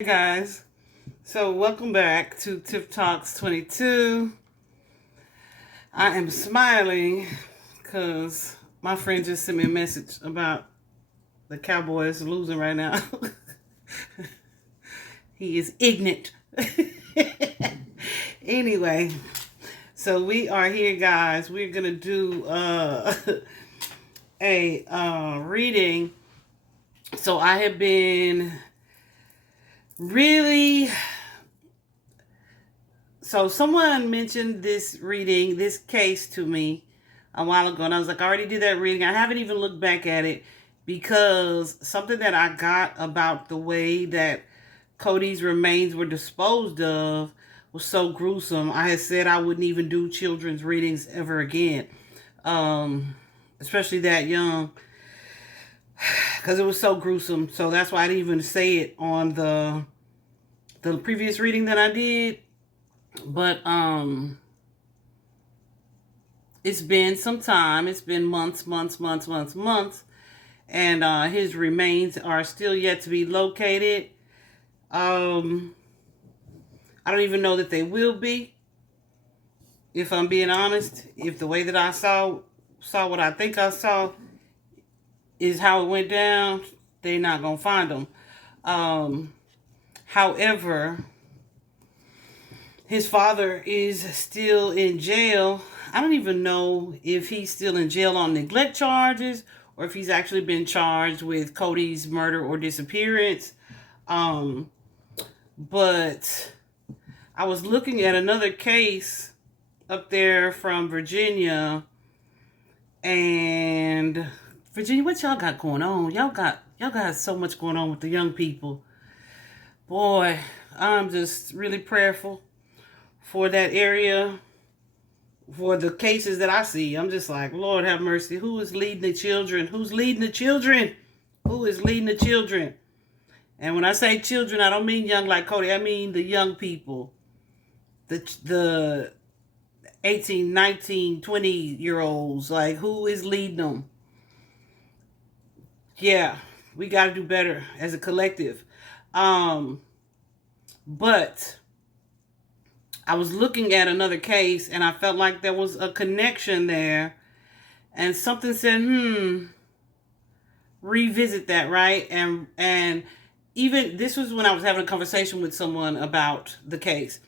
Hey guys, so welcome back to Tip Talks 22. I am smiling because my friend just sent me a message about the Cowboys losing right now. He is ignorant. Anyway, so we are here, guys. We're gonna do a reading. So I have been really. So someone mentioned this reading, this case to me a while ago, and I was like, I already did that reading. I haven't even looked back at it because something that I got about the way that Cody's remains were disposed of was so gruesome. I had said I wouldn't even do children's readings ever again, especially that young, because it was so gruesome. So that's why I didn't even say it on the previous reading that I did. But it's been some time. It's been months, and his remains are still yet to be located. I don't even know that they will be, if I'm being honest. If the way that I saw what I think I saw is how it went down, they're not gonna find them. However, his father is still in jail. I don't even know if he's still in jail on neglect charges or if he's actually been charged with Cody's murder or disappearance. But I was looking at another case up there from Virginia. And Virginia, what y'all got going on? Y'all got so much going on with the young people. Boy, I'm just really prayerful for that area, for the cases that I see. I'm just like, Lord have mercy. Who is leading the children? Who's leading the children? Who is leading the children? And when I say children, I don't mean young like Cody. I mean the young people. The 18, 19, 20-year-olds. Like, who is leading them? Yeah, we got to do better as a collective. But I was looking at another case and I felt like there was a connection there, and something said, revisit that, right? And even this was when I was having a conversation with someone about the case.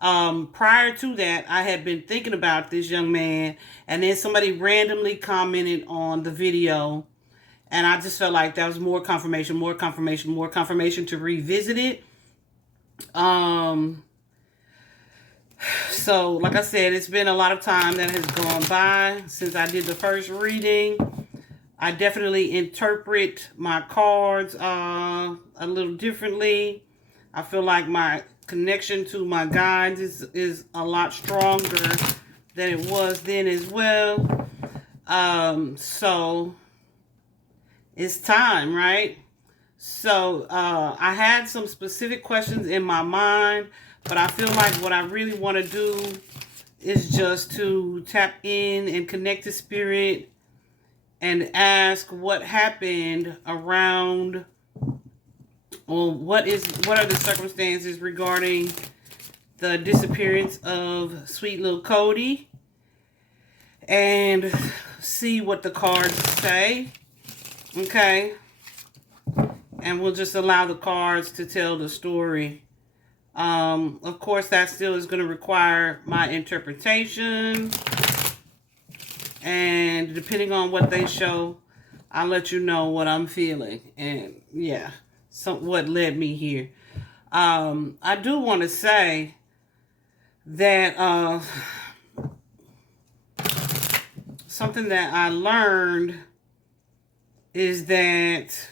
Prior to that, I had been thinking about this young man, and then somebody randomly commented on the video, and I just felt like that was more confirmation to revisit it. So, like I said, it's been a lot of time that has gone by since I did the first reading. I definitely interpret my cards a little differently. I feel like my connection to my guides is a lot stronger than it was then as well. So it's time, right? So I had some specific questions in my mind, but I feel like what I really want to do is just to tap in and connect to spirit and ask what happened around, or what are the circumstances regarding the disappearance of sweet little Cody, and see what the cards say. Okay? And we'll just allow the cards to tell the story. Of course, that still is going to require my interpretation. And depending on what they show, I'll let you know what I'm feeling. And yeah, what led me here. I do want to say that something that I learned is that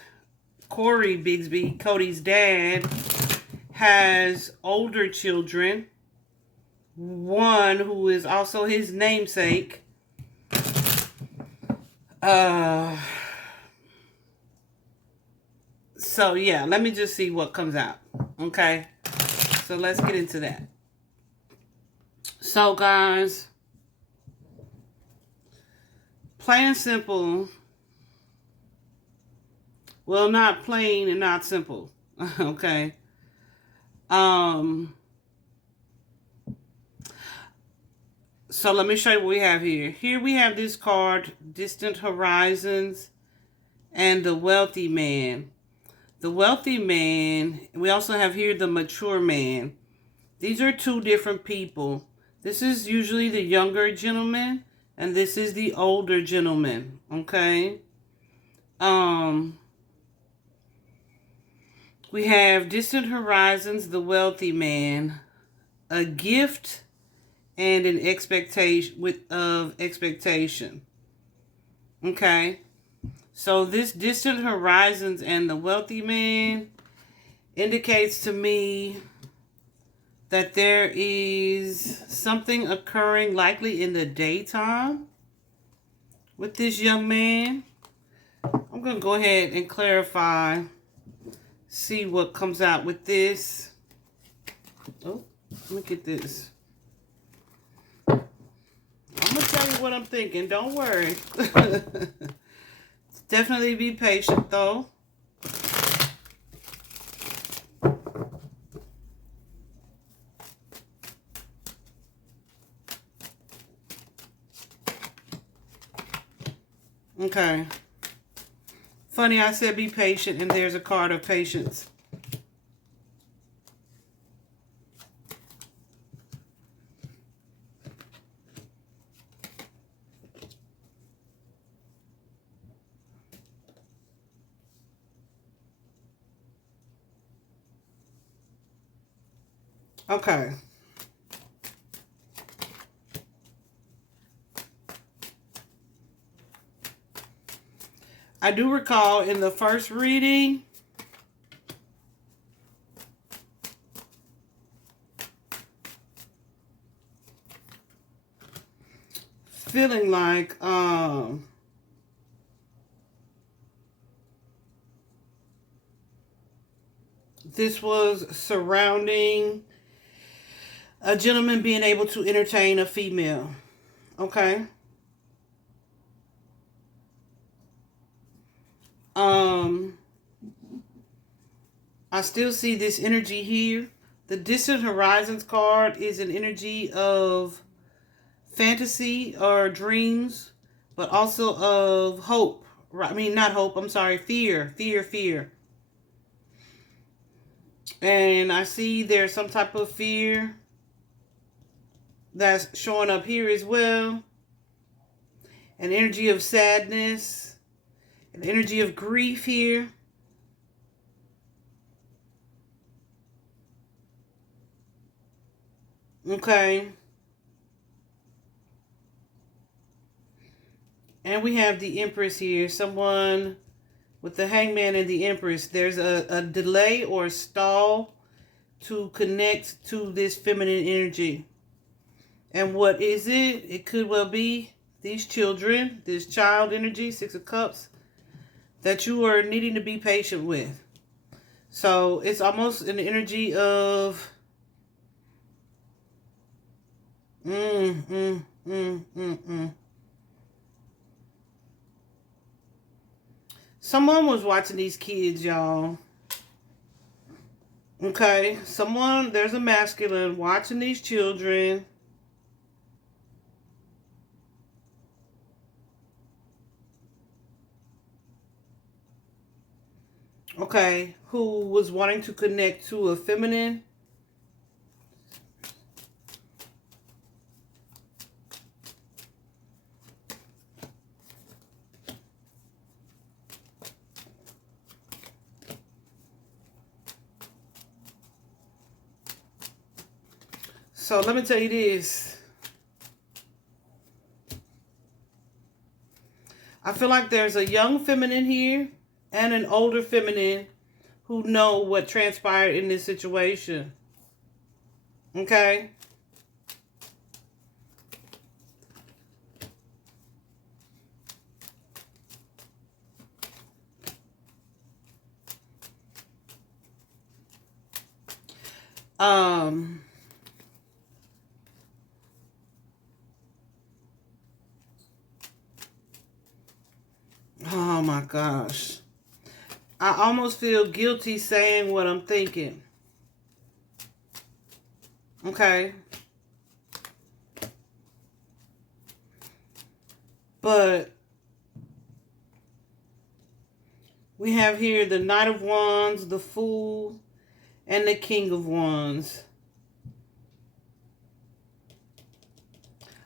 Cory Bigsby, Cody's dad, has older children. One who is also his namesake. So yeah, let me just see what comes out. Okay, so let's get into that. So guys, plain and simple. Well, not plain and not simple. Okay. Um, so let me show you what we have here. Here we have this card, Distant Horizons, and the Wealthy Man. The Wealthy Man, we also have here the Mature Man. These are two different people. This is usually the younger gentleman, and this is the older gentleman, okay? We have Distant Horizons, the Wealthy Man, a gift and an expectation. Okay. So this Distant Horizons and the Wealthy Man indicates to me that there is something occurring likely in the daytime with this young man. I'm going to go ahead and clarify, see what comes out with this. Oh, look at this. I'm going to tell you what I'm thinking. Don't worry. Definitely be patient, though. Okay. Funny, I said be patient, and there's a card of patience. Okay. I do recall in the first reading, feeling like this was surrounding a gentleman being able to entertain a female. Okay. I still see this energy here. The Distant Horizons card is an energy of fantasy or dreams, but also of hope. I mean, not hope, I'm sorry, fear. And I see there's some type of fear that's showing up here as well. An energy of sadness, an energy of grief here. Okay. And we have the Empress here. Someone with the Hangman and the Empress. There's a delay or a stall to connect to this feminine energy. And what is it? It could well be these children, this child energy, Six of Cups, that you are needing to be patient with. So it's almost an energy of Someone was watching these kids, y'all. Okay, there's a masculine watching these children. Okay, who was wanting to connect to a feminine. So let me tell you this. I feel like there's a young feminine here and an older feminine who know what transpired in this situation. Okay? Oh my gosh. I almost feel guilty saying what I'm thinking. Okay. But we have here the Knight of Wands, the Fool, and the King of Wands.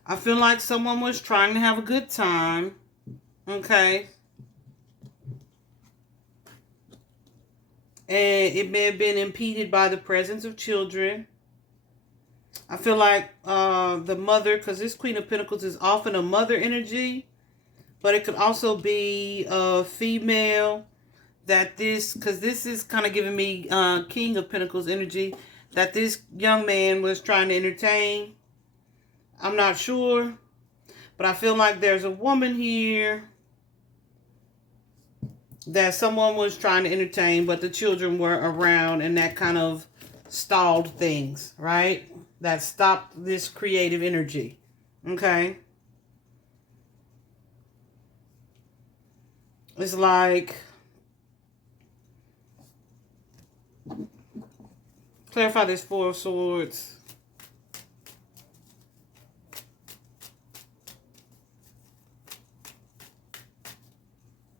I feel like someone was trying to have a good time. Okay. And it may have been impeded by the presence of children. I feel like the mother, because this Queen of Pentacles is often a mother energy, but it could also be a female that this, because this is kind of giving me King of Pentacles energy, that this young man was trying to entertain. I'm not sure, but I feel like there's a woman here that someone was trying to entertain, but the children were around, and that kind of stalled things, right? That stopped this creative energy. Okay. It's like, clarify this Four of Swords.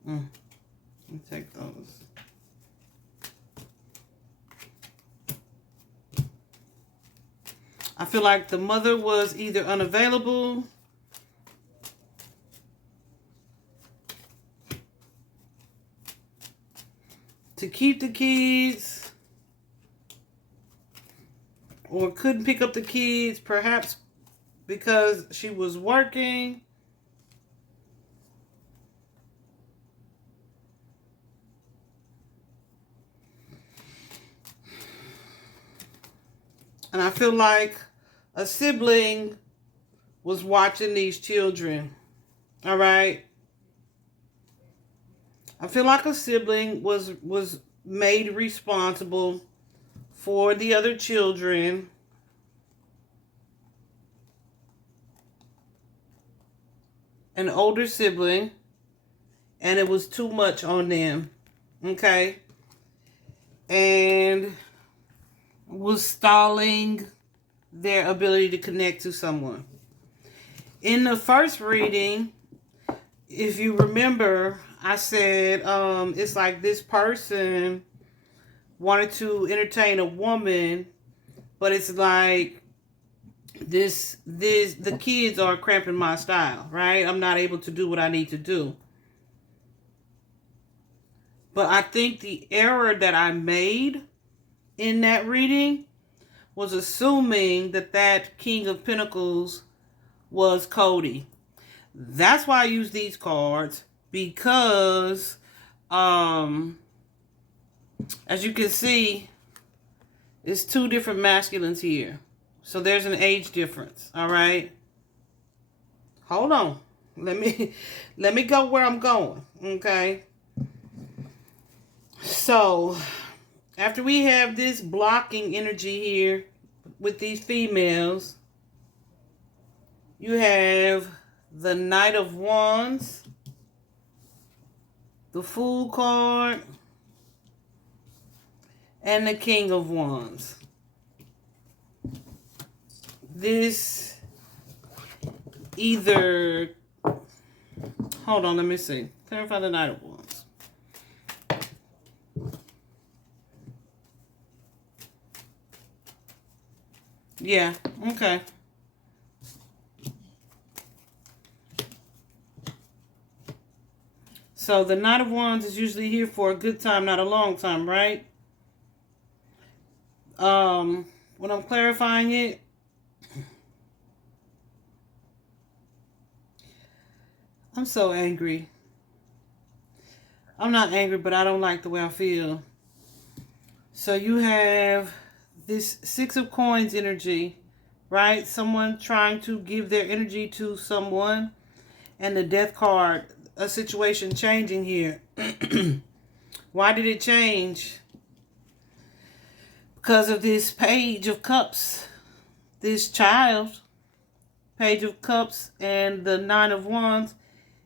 Let me take those. I feel like the mother was either unavailable to keep the kids, or couldn't pick up the kids, perhaps because she was working. And I feel like a sibling was watching these children. All right. I feel like a sibling was made responsible for the other children. An older sibling. And it was too much on them. Okay. And was stalling their ability to connect to someone. In the first reading, if you remember, I said it's like this person wanted to entertain a woman, but it's like the kids are cramping my style, right? I'm not able to do what I need to do. But I think the error that I made in that reading was assuming that King of Pentacles was Cody. That's why I use these cards, because as you can see, it's two different masculines here. So there's an age difference, all right? Hold on. Let me go where I'm going, okay? So after we have this blocking energy here with these females, you have the Knight of Wands, the Fool card, and the King of Wands. This either, hold on, let me see. Clarify the Knight of Wands. Yeah, okay. So the Knight of Wands is usually here for a good time, not a long time, right? When I'm clarifying it, I'm so angry. I'm not angry, but I don't like the way I feel. So you have this Six of Coins energy, right? Someone trying to give their energy to someone. And the Death card, a situation changing here. Why did it change? Because of this Page of Cups. This child, Page of Cups, and the Nine of Wands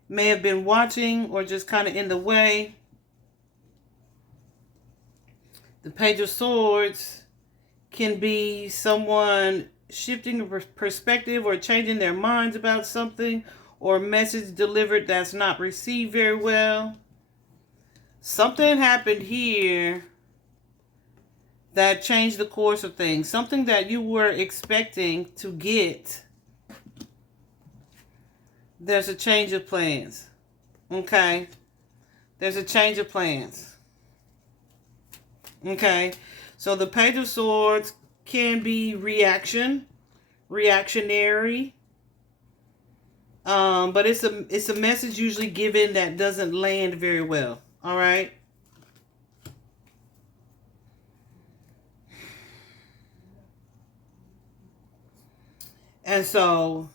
may have been watching or just kind of in the way. The Page of Swords can be someone shifting a perspective or changing their minds about something, or a message delivered that's not received very well. Something happened here that changed the course of things. Something that you were expecting to get. There's a change of plans. Okay? There's a change of plans. Okay? So the Page of Swords can be reactionary. But it's a message usually given that doesn't land very well. All right? And so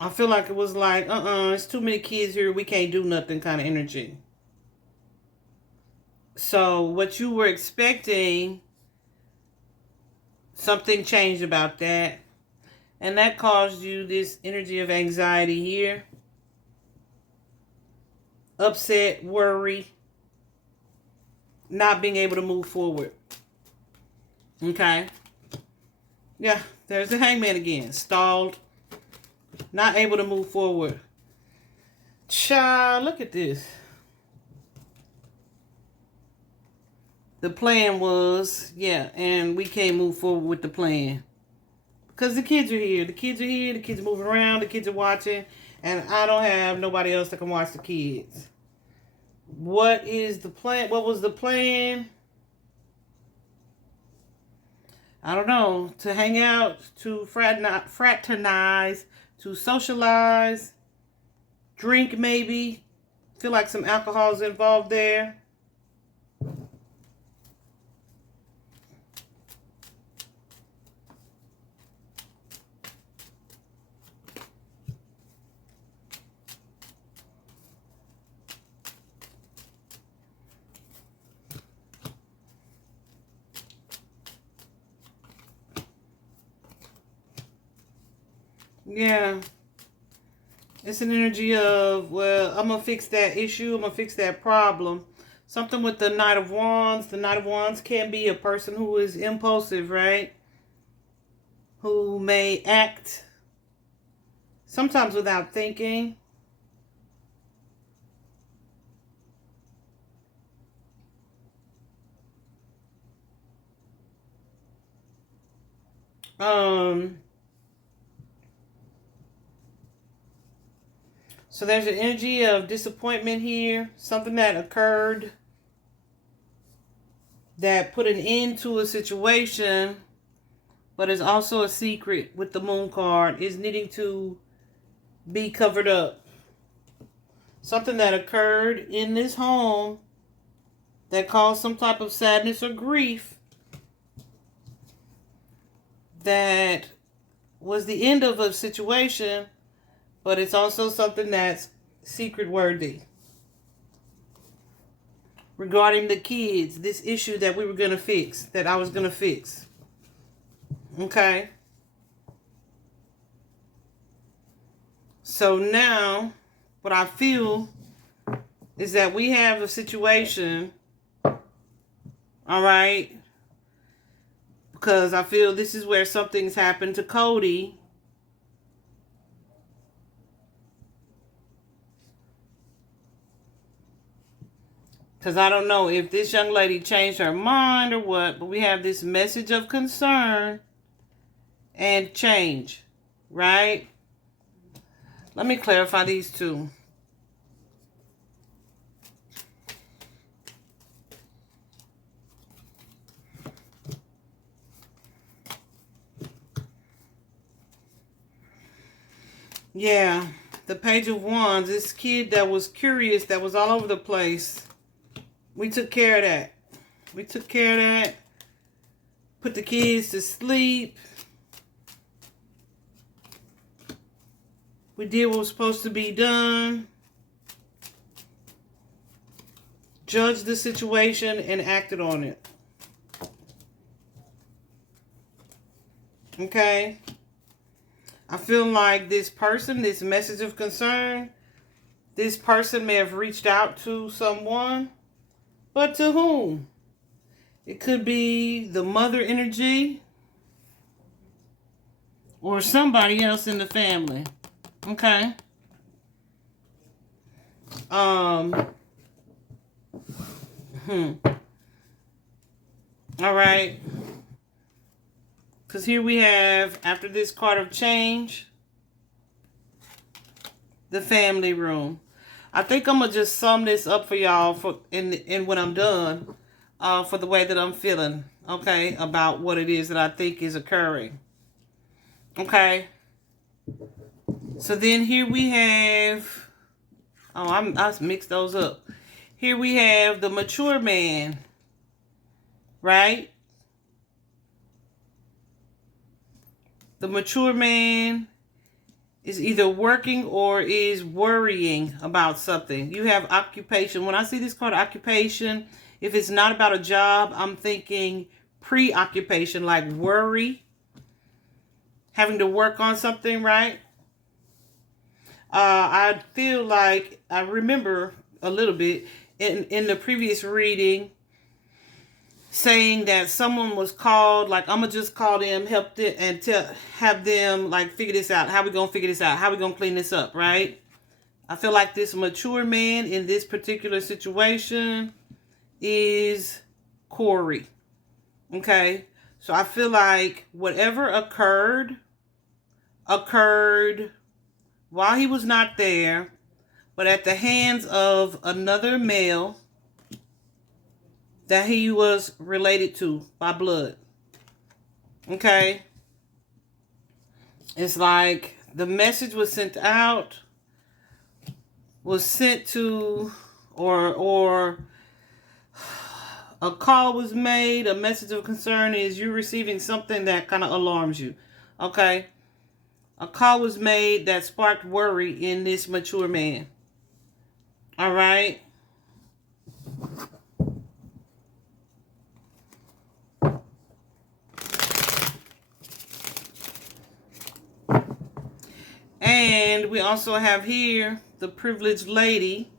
I feel like it was like, it's too many kids here, we can't do nothing kind of energy. So what you were expecting, something changed about that. And that caused you this energy of anxiety here. Upset, worry, not being able to move forward. Okay? Yeah, there's the Hangman again. Stalled. Not able to move forward. Child, look at this. The plan was, yeah, and we can't move forward with the plan. Because the kids are here. The kids are here. The kids are moving around. The kids are watching. And I don't have nobody else that can watch the kids. What is the plan? What was the plan? I don't know. To hang out, to fraternize, to socialize, drink maybe. Feel like some alcohol is involved there. Yeah. It's an energy of, well, I'm going to fix that issue. I'm going to fix that problem. Something with the Knight of Wands. The Knight of Wands can be a person who is impulsive, right? Who may act sometimes without thinking. So there's an energy of disappointment here. Something that occurred that put an end to a situation, but is also a secret with the Moon card, is needing to be covered up. Something that occurred in this home that caused some type of sadness or grief that was the end of a situation, but it's also something that's secret worthy. Regarding the kids, this issue that we were going to fix, that I was going to fix. Okay? So now, what I feel is that we have a situation, all right? Because I feel this is where something's happened to Cody. Because I don't know if this young lady changed her mind or what, but we have this message of concern and change, right? Let me clarify these two. Yeah, the Page of Wands, this kid that was curious, that was all over the place. We took care of that. We took care of that. Put the kids to sleep. We did what was supposed to be done. Judged the situation and acted on it. Okay? I feel like this person, this message of concern, this person may have reached out to someone, but to whom? It could be the mother energy or somebody else in the family. Okay. All right. Because here we have, after this card of change, the family room. I think I'm going to just sum this up for y'all in when I'm done, for the way that I'm feeling, okay, about what it is that I think is occurring. Okay. So then here we have, I mixed those up. Here we have the mature man, right? The mature man is either working or is worrying about something. You have occupation. When I see this card, occupation, if it's not about a job, I'm thinking preoccupation, like worry, having to work on something, right? I feel like I remember a little bit in the previous reading saying that someone was called, like, I'm gonna just call them, help them, and have them like figure this out. How we gonna figure this out? How we gonna clean this up, right? I feel like this mature man in this particular situation is Cory. Okay, so I feel like whatever occurred while he was not there, but at the hands of another male that he was related to by blood. Okay? It's like the message was sent out, was sent to, or a call was made, a message of concern is you receiving something that kind of alarms you. Okay? A call was made that sparked worry in this mature man. All right? And we also have here the privileged lady.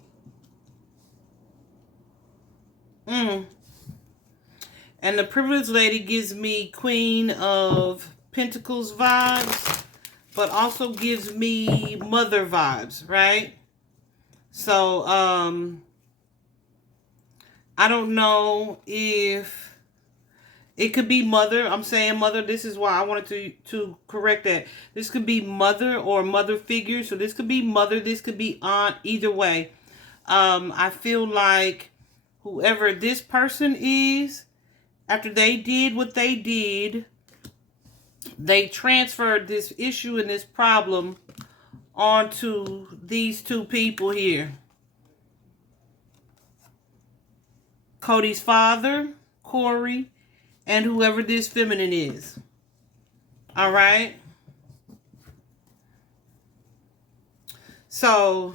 And the privileged lady gives me Queen of Pentacles vibes, but also gives me mother vibes, right? So, I don't know if it could be mother. I'm saying mother. This is why I wanted to correct that. This could be mother or mother figure. So this could be mother. This could be aunt. Either way. I feel like whoever this person is, after they did what they did, they transferred this issue and this problem onto these two people here. Cody's father, Cory, and whoever this feminine is. All right? So,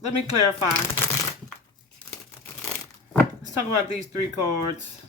let me clarify. Let's talk about these three cards.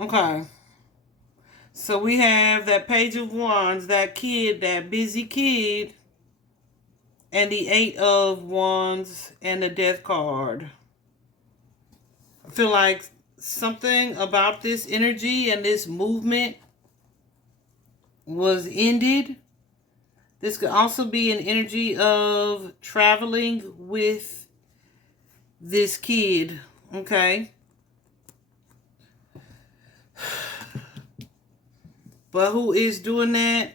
Okay. So we have that Page of Wands, that kid, that busy kid, and the Eight of Wands and the Death card. I feel like something about this energy and this movement was ended. This could also be an energy of traveling with this kid, okay? But who is doing that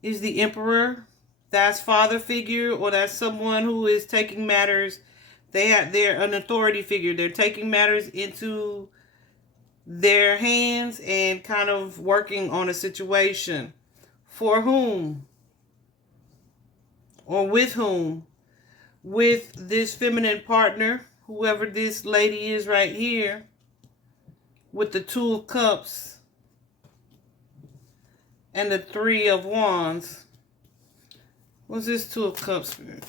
is the Emperor, That's father figure, or that's someone who is taking matters. They're an authority figure. They're taking matters into their hands and kind of working on a situation. For whom? Or with whom? With this feminine partner, whoever this lady is right here, with the Two of Cups and the Three of Wands. What's this Two of Cups, Spirit?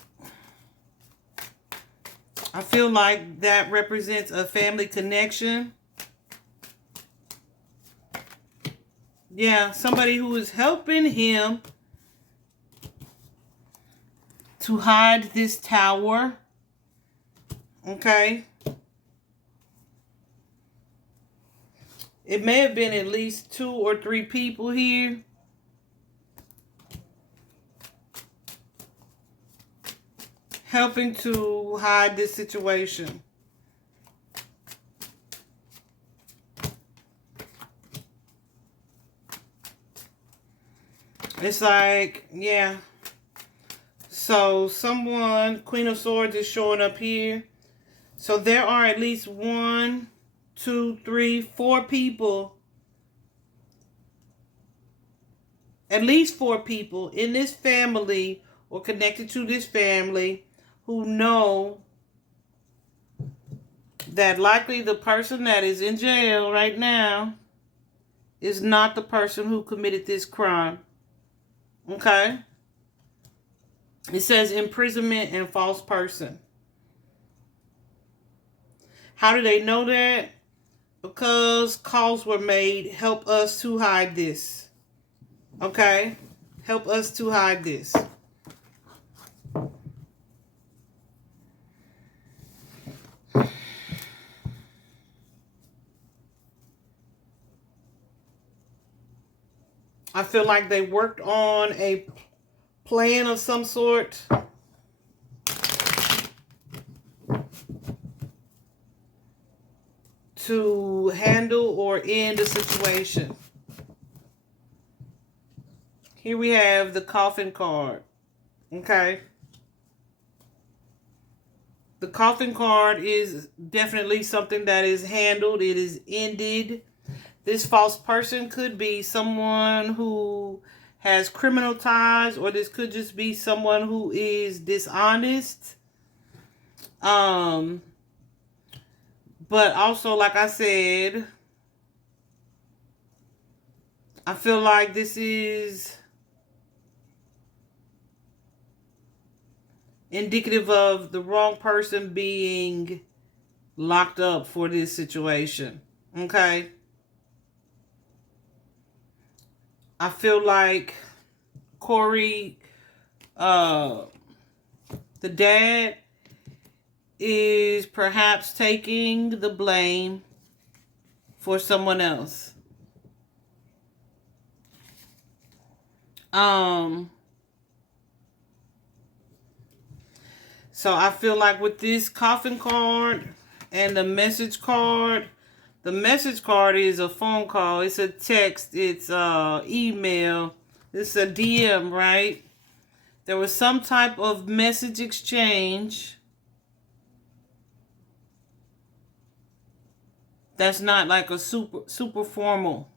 I feel like that represents a family connection. Yeah, somebody who is helping him to hide this tower. Okay. It may have been at least 2 or 3 people here. Helping to hide this situation. It's like, yeah. So someone, Queen of Swords is showing up here. So there are at least 1, 2, 3, 4 people. At least 4 people in this family or connected to this family who know that likely the person that is in jail right now is not the person who committed this crime. Okay? It says imprisonment and false person. How do they know that? Because calls were made. Help us to hide this. Okay? Help us to hide this. I feel like they worked on a plan of some sort. To handle or end a situation. Here we have the coffin card. Okay. The coffin card is definitely something that is handled. It is ended. This false person could be someone who has criminal ties, or this could just be someone who is dishonest. But also, like I said, I feel like this is indicative of the wrong person being locked up for this situation. Okay? I feel like Cory, the dad, is perhaps taking the blame for someone else. So I feel like with this coffin card and the message card is a phone call, it's a text, it's email, it's a DM, right? There was some type of message exchange that's not like a super formal.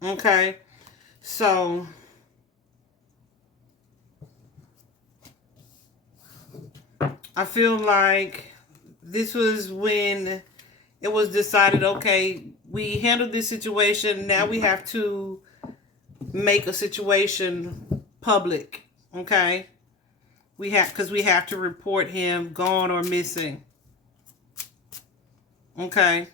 Okay, so I feel like this was when it was decided, okay, we handled this situation, now we have to make a situation public, okay? Because we have to report him gone or missing. Okay.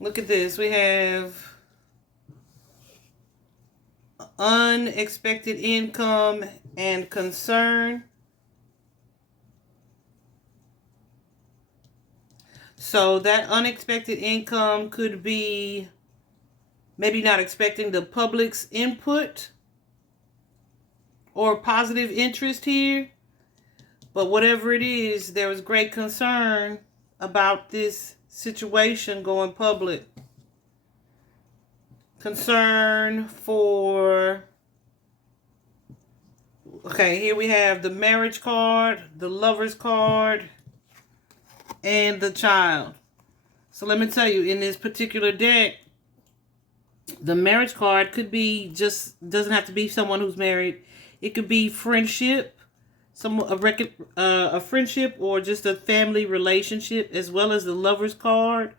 Look at this. We have unexpected income and concern. So that unexpected income could be maybe not expecting the public's input or positive interest here. But whatever it is, there was great concern about this situation going public. Concern for... Okay, here we have the marriage card, the lover's card, and the child. So let me tell you, in this particular deck, the marriage card could be just, doesn't have to be someone who's married. It could be friendship, a friendship, or just a family relationship, as well as the lover's card.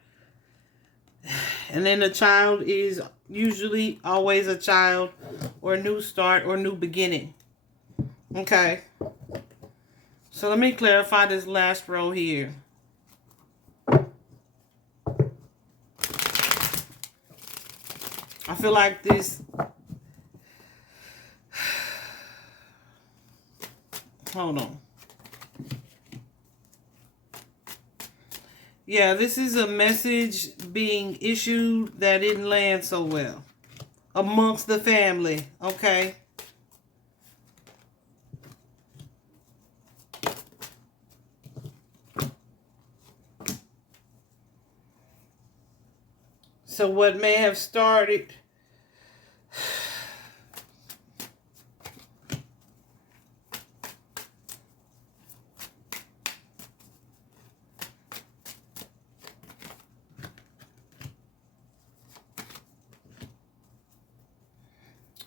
And then the child is usually always a child, or a new start, or new beginning. Okay. So let me clarify this last row here. I feel like this... Hold on. Yeah, this is a message being issued that didn't land so well amongst the family, okay? So what may have started...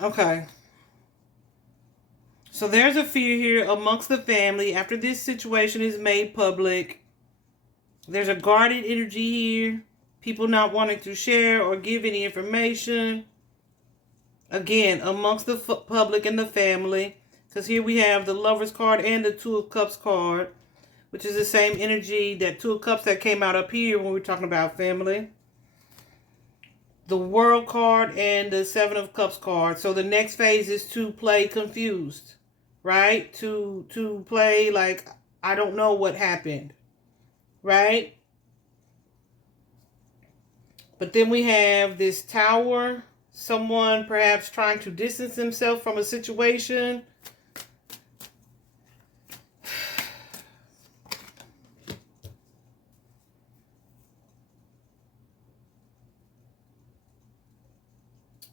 Okay. So there's a fear here amongst the family after this situation is made public. There's a guarded energy here. People not wanting to share or give any information. Again, amongst the public and the family. Because here we have the Lover's card and the Two of Cups card, which is the same energy, that Two of Cups that came out up here when we were talking about family. The World card and the Seven of Cups card. So the next phase is to play confused, right? To play like, I don't know what happened, right? But then we have this Tower. Someone perhaps trying to distance himself from a situation.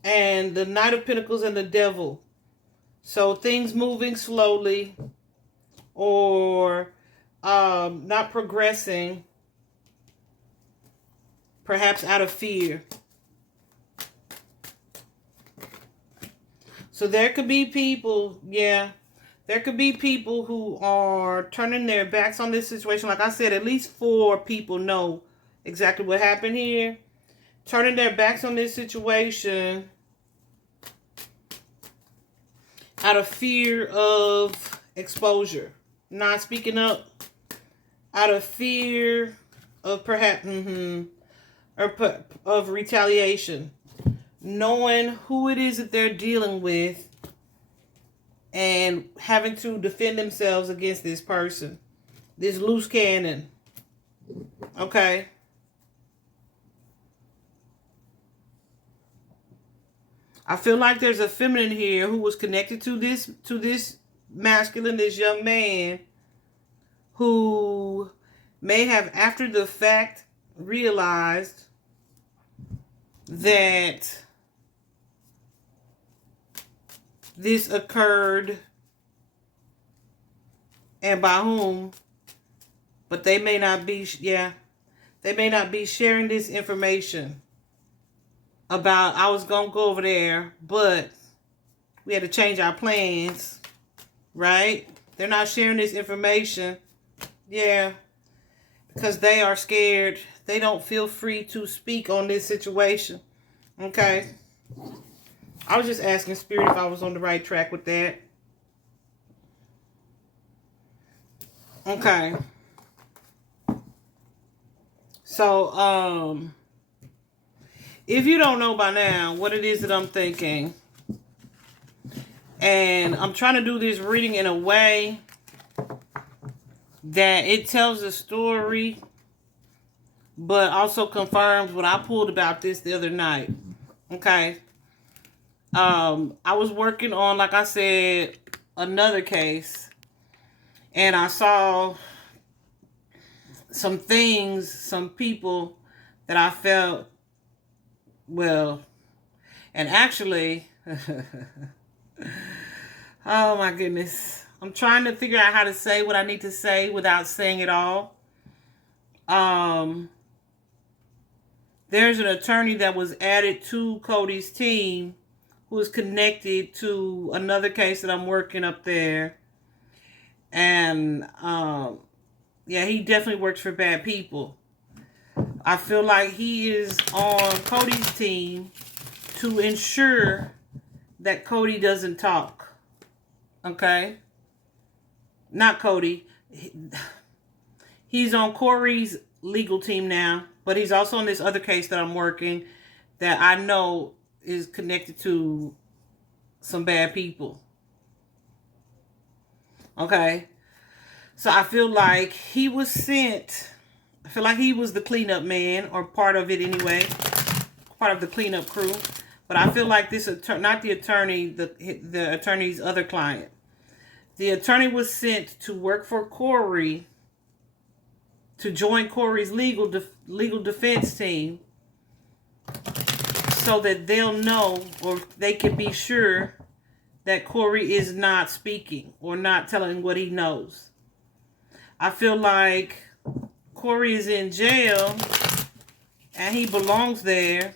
And the Knight of Pentacles and the Devil. So things moving slowly, or not progressing, perhaps out of fear. So there could be people, there could be people who are turning their backs on this situation. Like I said, at least 4 people know exactly what happened here. Turning their backs on this situation out of fear of exposure. Not speaking up out of fear of perhaps, of retaliation. Knowing who it is that they're dealing with and having to defend themselves against this person. This loose cannon. Okay. I feel like there's a feminine here who was connected to this masculine, this young man, who may have after the fact realized that this occurred, and by whom, but they may not be, they may not be sharing this information about, I was going to go over there, but we had to change our plans, right? They're not sharing this information, because they are scared. They don't feel free to speak on this situation, okay? I was just asking Spirit if I was on the right track with that. Okay. So, if you don't know by now what it is that I'm thinking, and I'm trying to do this reading in a way that it tells a story but also confirms what I pulled about this the other night. Okay. I was working on, like I said, another case, and I saw some things, some people that I felt, well, and actually, oh my goodness. I'm trying to figure out how to say what I need to say without saying it all. There's an attorney that was added to Cody's team who is connected to another case that I'm working up there. And yeah, he definitely works for bad people. I feel like he is on Cody's team to ensure that Cody doesn't talk. Okay? Not Cody. He's on Cory's legal team now, but he's also on this other case that I'm working that I know is connected to some bad people. Okay? So I feel like he was sent. I feel like he was the cleanup man, or part of it anyway, part of the cleanup crew. But I feel like this, not the attorney, the attorney's other client. The attorney was sent to work for Cory, to join Cory's legal defense team, so that they'll know, or they can be sure that Cory is not speaking or not telling what he knows. I feel like Cory is in jail and he belongs there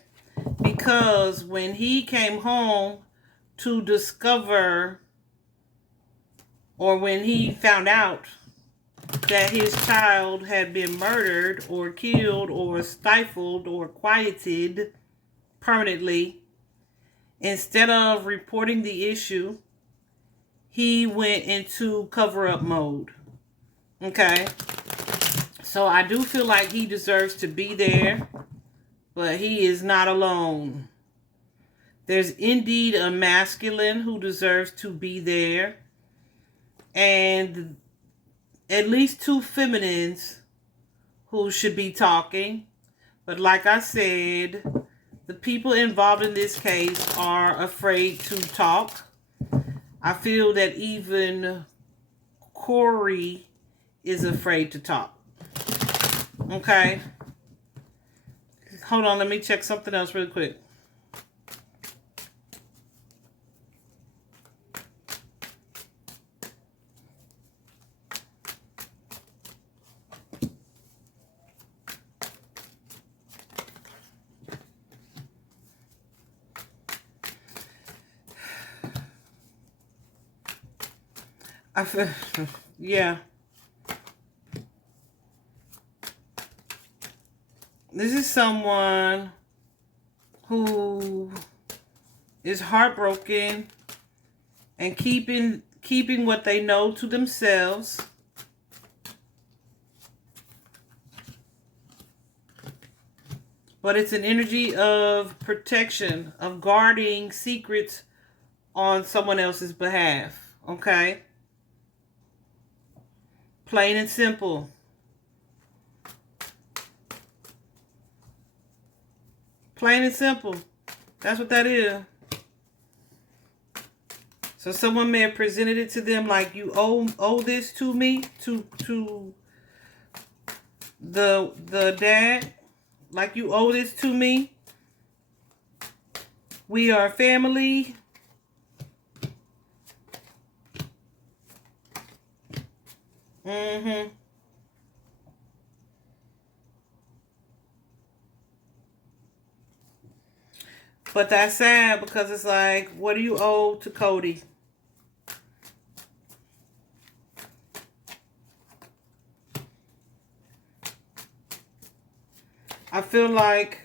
because when he came home to discover, or when he found out that his child had been murdered or killed or stifled or quieted permanently, instead of reporting the issue, he went into cover-up mode. Okay? So I do feel like he deserves to be there, but he is not alone. There's indeed a masculine who deserves to be there, and at least two feminines who should be talking. But like I said, the people involved in this case are afraid to talk. I feel that even Cory is afraid to talk. Okay? Hold on, let me check something else really quick. I feel, yeah. This is someone who is heartbroken and keeping what they know to themselves. But it's an energy of protection, of guarding secrets on someone else's behalf. Okay? Plain and simple. Plain and simple. That's what that is. So someone may have presented it to them like, you owe this to me, to the dad. Like, you owe this to me. We are family. Mm-hmm. But that's sad because it's like, what do you owe to Cody? I feel like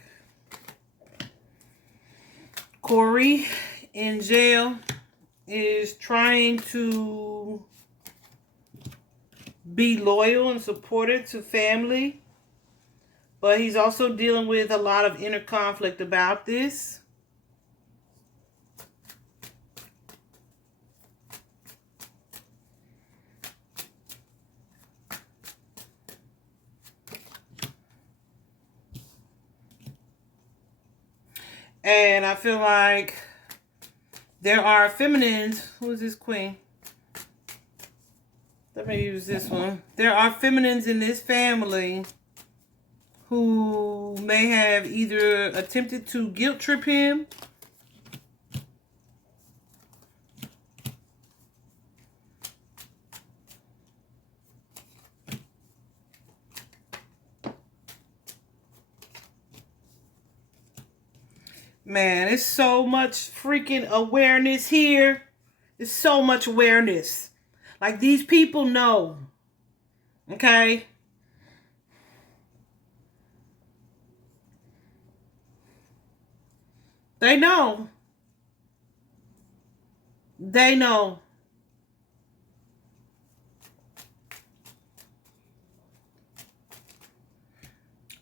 Cory in jail is trying to be loyal and supportive to family, but he's also dealing with a lot of inner conflict about this. And I feel like there are feminines. Who is this queen? Let me use this one. There are feminines in this family who may have either attempted to guilt trip him Man, it's so much freaking awareness here. It's so much awareness. Like, these people know. Okay? They know. They know.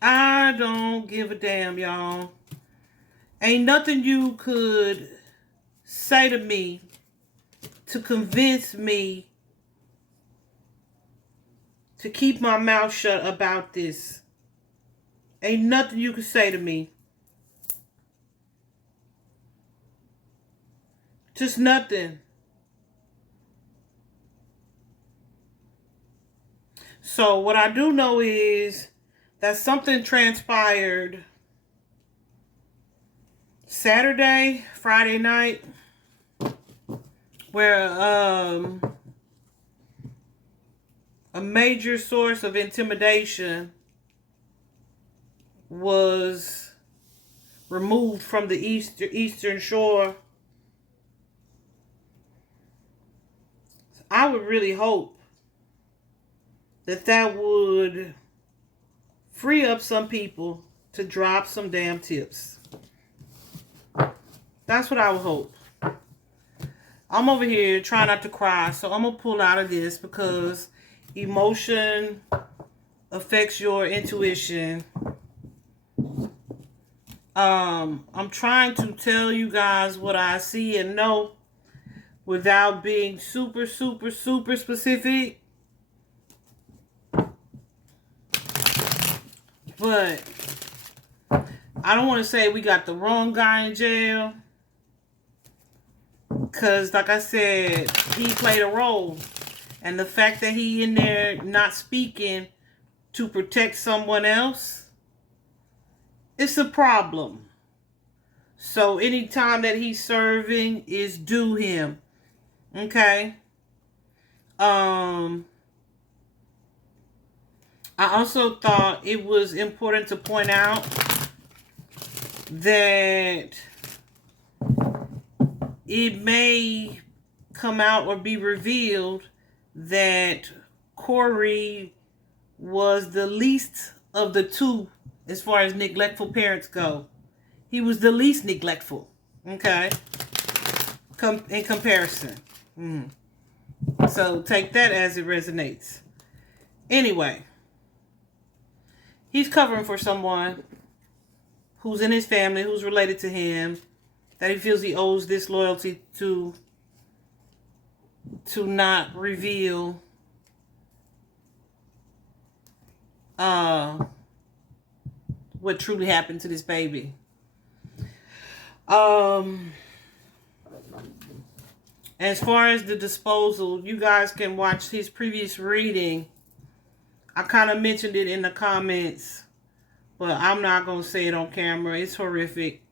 I don't give a damn, y'all. Ain't nothing you could say to me to convince me to keep my mouth shut about this. Ain't nothing you could say to me. Just nothing. So what I do know is that something transpired Saturday, Friday night, where a major source of intimidation was removed from the Eastern Shore. I would really hope that would free up some people to drop some damn tips. That's what I would hope. I'm over here trying not to cry, so I'm going to pull out of this because emotion affects your intuition. I'm trying to tell you guys what I see and know without being super, super, super specific. But I don't want to say we got the wrong guy in jail. Because, like I said, he played a role. And the fact that he in there not speaking to protect someone else, it's a problem. So any time that he's serving is due him. Okay? I also thought it was important to point out that it may come out or be revealed that Cory was the least of the two as far as neglectful parents go. He was the least neglectful, okay, in comparison. So take that as it resonates. Anyway, he's covering for someone who's in his family, who's related to him, that he feels he owes this loyalty to not reveal what truly happened to this baby. As far as the disposal, you guys can watch his previous reading. I kind of mentioned it in the comments, but I'm not going to say it on camera. It's horrific.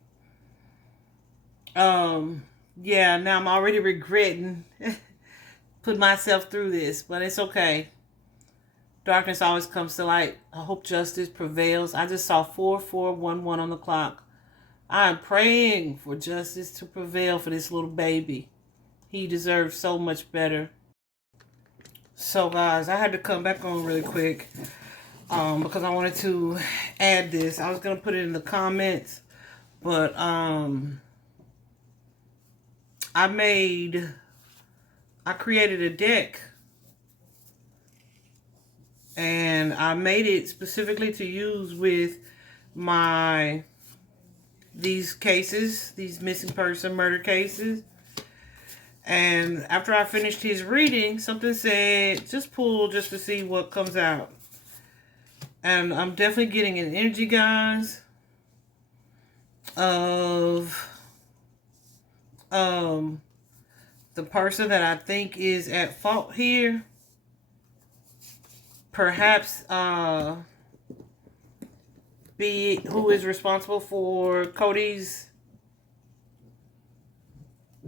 Yeah, now I'm already regretting put myself through this, but it's okay. Darkness always comes to light. I hope justice prevails. I just saw 4411 on the clock. I am praying for justice to prevail for this little baby. He deserves so much better. So guys, I had to come back on really quick because I wanted to add this. I was going to put it in the comments, but I created a deck, and I made it specifically to use with these cases, these missing person murder cases. And after I finished his reading, something said, just pull just to see what comes out. And I'm definitely getting an energy, guys. of the person that I think is at fault here. Perhaps be who is responsible for Cody's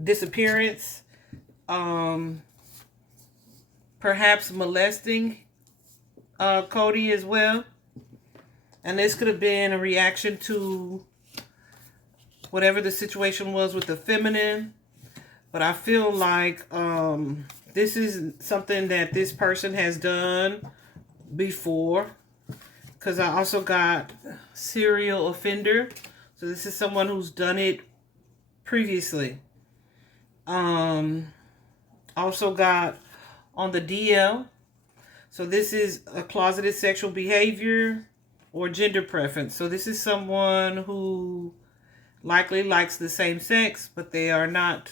disappearance. Perhaps molesting Cody as well. And this could have been a reaction to whatever the situation was with the feminine. But I feel like this is something that this person has done before. Because I also got serial offender. So this is someone who's done it previously. Also got on the DL. So this is a closeted sexual behavior or gender preference. So this is someone who likely likes the same sex, but they are not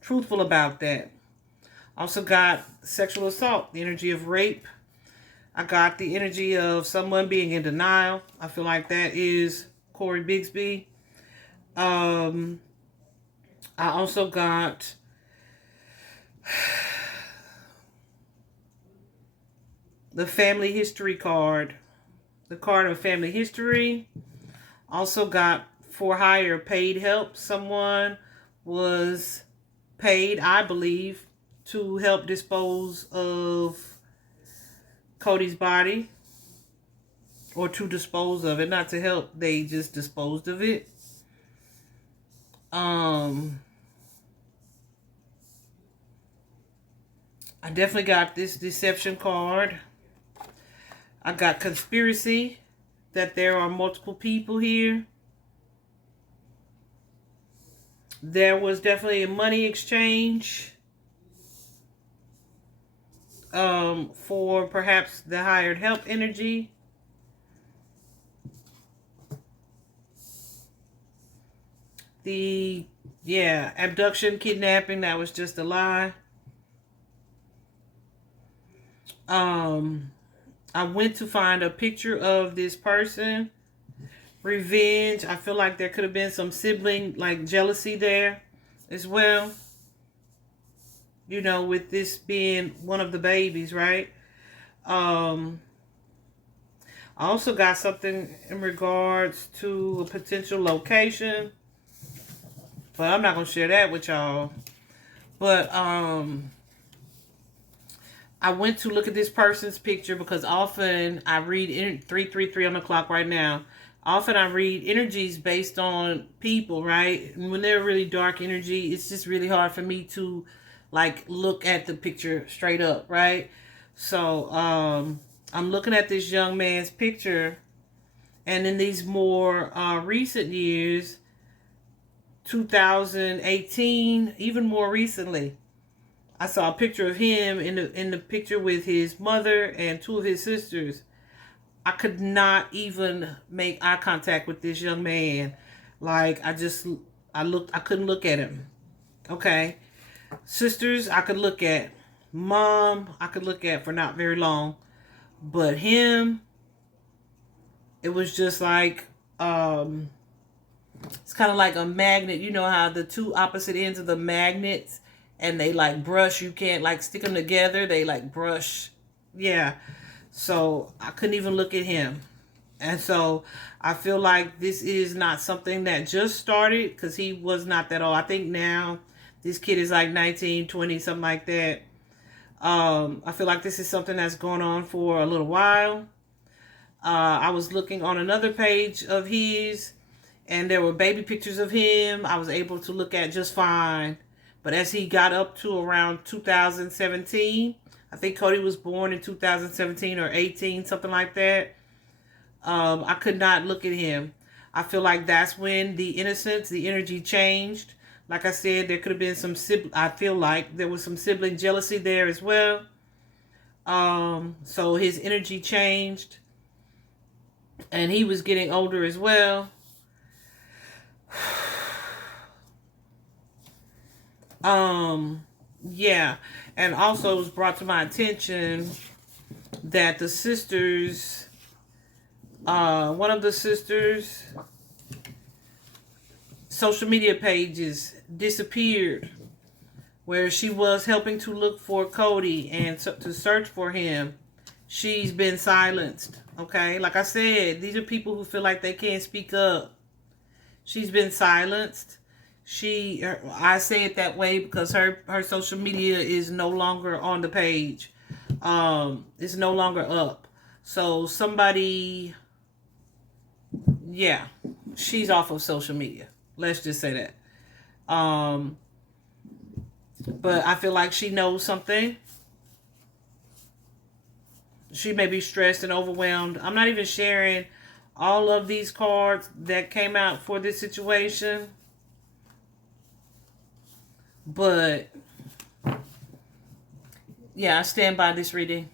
truthful about that. Also got sexual assault, the energy of rape. I got the energy of someone being in denial. I feel like that is Codi Bigsby. I also got the family history card. The card of family history. Also got for hire paid help. Someone was paid, I believe, to help dispose of Cody's body. Or to dispose of it. Not to help, they just disposed of it. I definitely got this deception card. I got conspiracy, that there are multiple people here. There was definitely a money exchange for perhaps the hired help energy. The, abduction, kidnapping, that was just a lie. I went to find a picture of this person. Revenge. I feel like there could have been some sibling, like, jealousy there as well. You know, with this being one of the babies, right? I also got something in regards to a potential location. But I'm not going to share that with y'all. But, I went to look at this person's picture because often I read 333 on the clock right now. Often I read energies based on people, right? And when they're really dark energy, it's just really hard for me to, like, look at the picture straight up, right? So I'm looking at this young man's picture, and in these more recent years, 2018, even more recently, I saw a picture of him in the picture with his mother and two of his sisters. I could not even make eye contact with this young man. Like, I couldn't look at him. Okay. Sisters, I could look at. Mom, I could look at for not very long. But him, it was just like, it's kind of like a magnet. You know how the two opposite ends of the magnets, and they like brush. You can't like stick them together. They like brush. Yeah. So I couldn't even look at him. And so I feel like this is not something that just started, because he was not that old. I think now this kid is like 19, 20, something like that. I feel like this is something that's going on for a little while. I was looking on another page of his, and there were baby pictures of him I was able to look at just fine. But as he got up to around 2017, I think Cody was born in 2017 or 18, something like that. I could not look at him. I feel like that's when the innocence, the energy changed. Like I said, there could have been I feel like there was some sibling jealousy there as well. So his energy changed. And he was getting older as well. Yeah. And also it was brought to my attention that the sisters, one of the sisters social media pages disappeared, where she was helping to look for Cody and to search for him. She's been silenced. Okay, like I said, these are people who feel like they can't speak up. She's been silenced. I say it that way because her social media is no longer on the page. It's no longer up. So somebody, yeah, she's off of social media. Let's just say that. But I feel like she knows something. She may be stressed and overwhelmed. I'm not even sharing all of these cards that came out for this situation. But yeah, I stand by this reading.